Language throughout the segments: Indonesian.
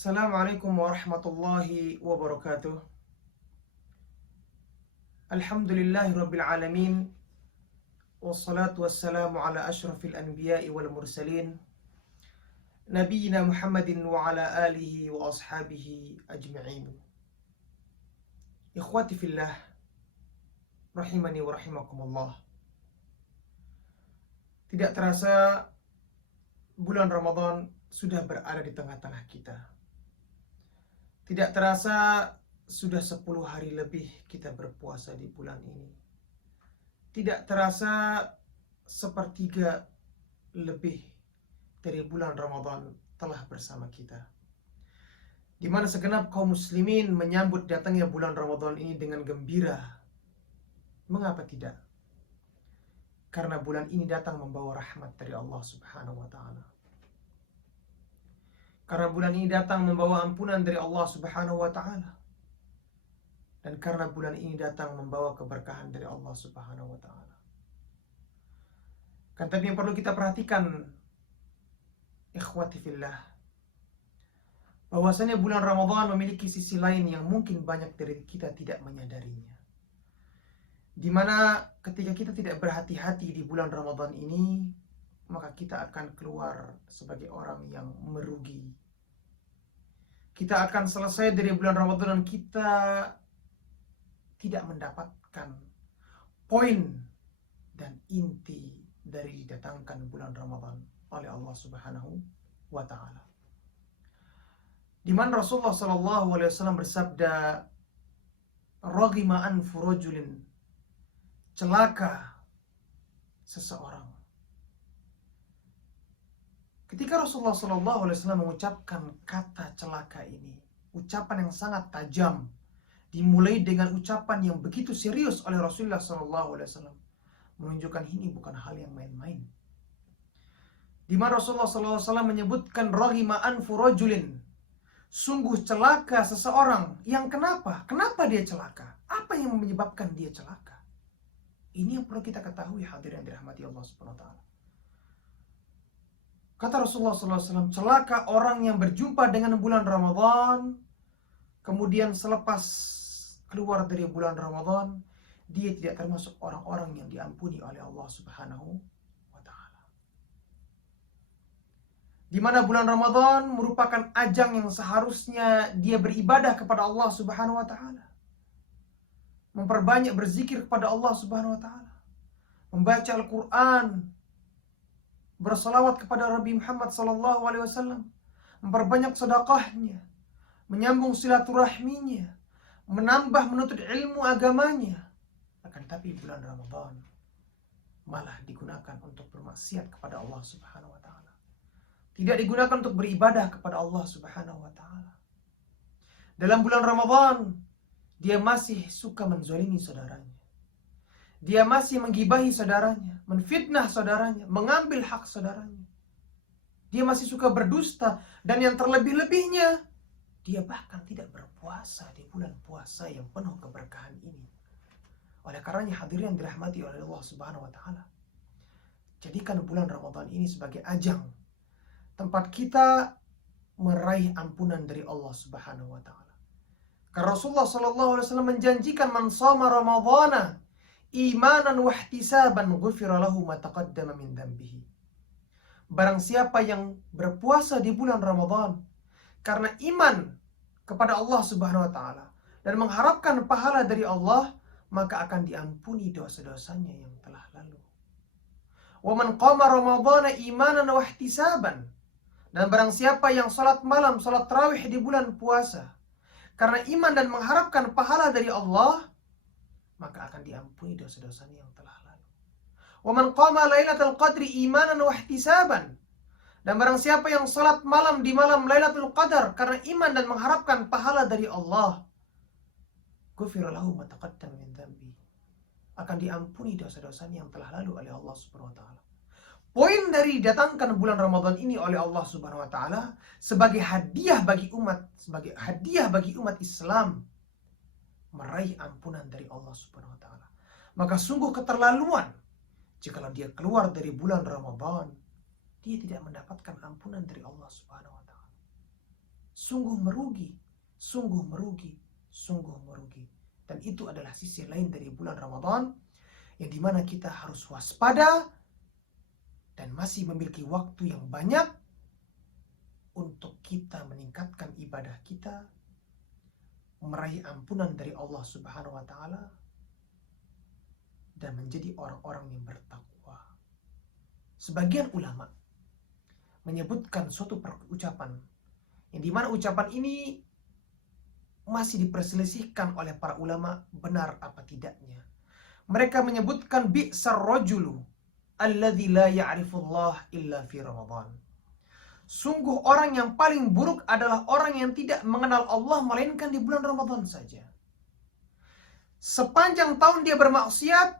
Assalamualaikum warahmatullahi wabarakatuh. Alhamdulillahi rabbil alamin. Wassalatu wassalamu ala ashrafil anbiya'i wal mursalin, Nabiyyina Muhammadin wa ala alihi wa ashabihi ajma'in. Ikhwati fillah, rahimani wa rahimakumullah. Tidak terasa bulan Ramadan sudah berada di tengah-tengah kita. Tidak terasa sudah 10 hari lebih kita berpuasa di bulan ini. Tidak terasa sepertiga lebih dari bulan Ramadan telah bersama kita. Di mana segenap kaum muslimin menyambut datangnya bulan Ramadan ini dengan gembira. Mengapa tidak? Karena bulan ini datang membawa rahmat dari Allah Subhanahu wa ta'ala. Karena bulan ini datang membawa ampunan dari Allah Subhanahu wa ta'ala. Dan karena bulan ini datang membawa keberkahan dari Allah Subhanahu wa ta'ala. Kan tapi yang perlu kita perhatikan, ikhwati fillah, bahwasanya bulan Ramadan memiliki sisi lain yang mungkin banyak dari kita tidak menyadarinya. Di mana ketika kita tidak berhati-hati di bulan Ramadan ini, maka kita akan keluar sebagai orang yang merugi. Kita akan selesai dari bulan Ramadan dan kita tidak mendapatkan poin dan inti dari didatangkan bulan Ramadan oleh Allah Subhanahu wa ta'ala. Di mana Rasulullah SAW bersabda, "Raghima anfu rajulin," celaka seseorang. Ketika Rasulullah SAW mengucapkan kata celaka ini, ucapan yang sangat tajam, dimulai dengan ucapan yang begitu serius oleh Rasulullah SAW, menunjukkan ini bukan hal yang main-main. Di mana Rasulullah SAW menyebutkan raghima anfu rajulin, sungguh celaka seseorang. Yang kenapa? Kenapa dia celaka? Apa yang menyebabkan dia celaka? Ini yang perlu kita ketahui, hadirin yang dirahmati Allah Subhanahu wa ta'ala. Kata Rasulullah SAW, celaka orang yang berjumpa dengan bulan Ramadan, kemudian selepas keluar dari bulan Ramadan, dia tidak termasuk orang-orang yang diampuni oleh Allah Subhanahu wa ta'ala. Di mana bulan Ramadan merupakan ajang yang seharusnya dia beribadah kepada Allah Subhanahu wa ta'ala. Memperbanyak berzikir kepada Allah Subhanahu wa ta'ala. Membaca Al-Quran, bersalawat kepada Nabi Muhammad SAW, memperbanyak sedekahnya, menyambung silaturahminya, menambah menuntut ilmu agamanya. Akan tapi bulan Ramadan malah digunakan untuk bermaksiat kepada Allah Subhanahu wa ta'ala. Tidak digunakan untuk beribadah kepada Allah Subhanahu wa ta'ala. Dalam bulan Ramadan, dia masih suka menzalimi saudaranya. Dia masih menggibahi saudaranya, menfitnah saudaranya, mengambil hak saudaranya. Dia masih suka berdusta, dan yang terlebih-lebihnya, dia bahkan tidak berpuasa di bulan puasa yang penuh keberkahan ini. Oleh karenanya, hadirin dirahmati oleh Allah Subhanahu wa ta'ala, jadikan bulan Ramadan ini sebagai ajang tempat kita meraih ampunan dari Allah Subhanahu wa ta'ala. Karena Rasulullah SAW menjanjikan, "Man shama Ramadhana imanan wahtisaban ghufira lahu ma taqaddama min dhanbihi." Barang siapa yang berpuasa di bulan Ramadan karena iman kepada Allah Subhanahu wa ta'ala dan mengharapkan pahala dari Allah, maka akan diampuni dosa-dosanya yang telah lalu. Wa man qama ramadhana imanan wahtisaban, dan barang siapa yang salat malam, salat tarawih di bulan puasa karena iman dan mengharapkan pahala dari Allah, maka akan diampuni dosa-dosanya yang telah lalu. Wa man qama lailatul qadri imanan wahtisaban, dan barang siapa yang salat malam di malam Lailatul Qadar karena iman dan mengharapkan pahala dari Allah, ghufira lahu ma taqaddama min dhanbi, akan diampuni dosa-dosanya yang telah lalu oleh Allah Subhanahu wa ta'ala. Poin dari datangkan bulan Ramadan ini oleh Allah Subhanahu wa ta'ala sebagai hadiah bagi umat Islam meraih ampunan dari Allah Subhanahu wa ta'ala. Maka sungguh keterlaluan jikalau dia keluar dari bulan Ramadan, dia tidak mendapatkan ampunan dari Allah Subhanahu wa ta'ala. sungguh merugi, sungguh merugi, sungguh merugi. Dan itu adalah sisi lain dari bulan Ramadan, yang dimana kita harus waspada dan masih memiliki waktu yang banyak untuk kita meningkatkan ibadah kita, meraih ampunan dari Allah Subhanahu wa Ta'ala, dan menjadi orang-orang yang bertakwa. Sebagian ulama menyebutkan suatu ucapan yang dimana ucapan ini masih diperselisihkan oleh para ulama benar apa tidaknya. Mereka menyebutkan bi'sar rajulu alladzi la ya'rifullah illa fi Ramadan. Sungguh orang yang paling buruk adalah orang yang tidak mengenal Allah melainkan di bulan Ramadan saja. Sepanjang tahun dia bermaksiat,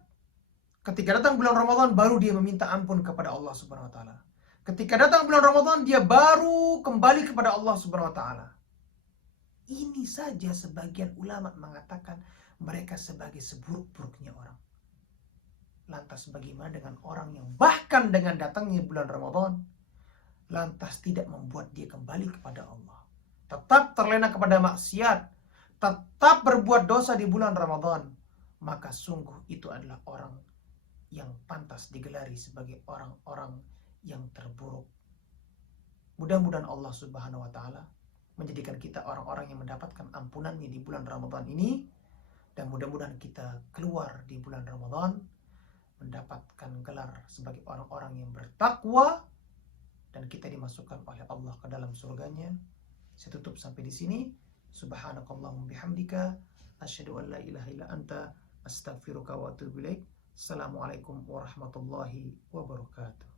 ketika datang bulan Ramadan baru dia meminta ampun kepada Allah Subhanahu wa Ta'ala. Ketika datang bulan Ramadan dia baru kembali kepada Allah Subhanahu wa Ta'ala. Ini saja sebagian ulama mengatakan mereka sebagai seburuk-buruknya orang. Lantas bagaimana dengan orang yang bahkan dengan datangnya bulan Ramadan lantas tidak membuat dia kembali kepada Allah, tetap terlena kepada maksiat, tetap berbuat dosa di bulan Ramadan, maka sungguh itu adalah orang yang pantas digelari sebagai orang-orang yang terburuk. Mudah-mudahan Allah Subhanahu wa Ta'ala menjadikan kita orang-orang yang mendapatkan ampunannya di bulan Ramadan ini, dan mudah-mudahan kita keluar di bulan Ramadan mendapatkan gelar sebagai orang-orang yang bertakwa, dan kita dimasukkan oleh Allah ke dalam surganya. Saya tutup sampai di sini. Subhanakallahumma bihamdika asyhadu an la ilaha illa anta astaghfiruka wa atubu ilaik. Assalamualaikum warahmatullahi wabarakatuh.